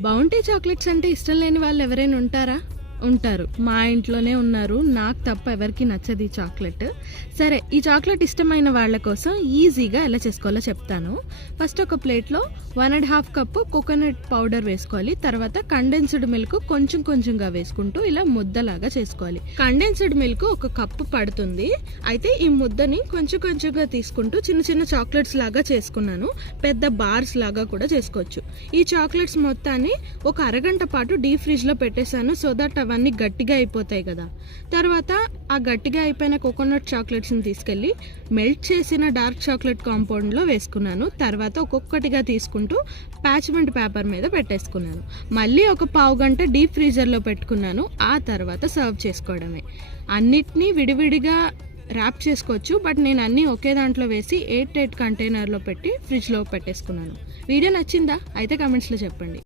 Bounty chocolates అంటే ఇష్టం లేని వాళ్ళు ఎవరైనా ఉంటారా? ఉంటారు. మా ఇంట్లోనే ఉన్నారు. నాకు తప్ప ఎవరికి నచ్చదు ఈ చాక్లెట్. సరే, ఈ చాక్లెట్ ఇష్టమైన వాళ్ళ కోసం ఈజీగా ఎలా చేసుకోవాలో చెప్తాను. ఫస్ట్ ఒక ప్లేట్లో 1.5 కప్పు కోకోనట్ పౌడర్ వేసుకోవాలి. తర్వాత కండెన్స్డ్ మిల్క్ కొంచెం కొంచెంగా వేసుకుంటూ ఇలా ముద్దలాగా చేసుకోవాలి. కండెన్స్డ్ మిల్క్ 1 కప్పు పడుతుంది. అయితే ఈ ముద్దని కొంచెం కొంచెంగా తీసుకుంటూ చిన్న చిన్న చాక్లెట్స్ లాగా చేసుకున్నాను. పెద్ద బార్స్ లాగా కూడా చేసుకోవచ్చు. ఈ చాక్లెట్స్ మొత్తాన్ని ఒక అరగంట పాటు డీప్ ఫ్రిడ్జ్లో పెట్టేశాను. సో దట్ అవన్నీ గట్టిగా అయిపోతాయి కదా. తర్వాత ఆ గట్టిగా అయిపోయిన కోకోనట్ చాక్లెట్స్ని తీసుకెళ్ళి మెల్ట్ చేసిన డార్క్ చాక్లెట్ కాంపౌండ్లో వేసుకున్నాను. తర్వాత ఒక్కొక్కటిగా తీసుకుంటూ పార్చ్మెంట్ పేపర్ మీద పెట్టేసుకున్నాను. మళ్ళీ ఒక పావు గంట డీప్ ఫ్రీజర్లో పెట్టుకున్నాను. ఆ తర్వాత సర్వ్ చేసుకోవడమే. అన్నిటినీ విడివిడిగా ర్యాప్ చేసుకోవచ్చు, బట్ నేను అన్నీ ఒకే దాంట్లో వేసి 8 కంటైనర్లో పెట్టి ఫ్రిడ్జ్లో పెట్టేసుకున్నాను. వీడియో నచ్చిందా? అయితే కమెంట్స్లో చెప్పండి.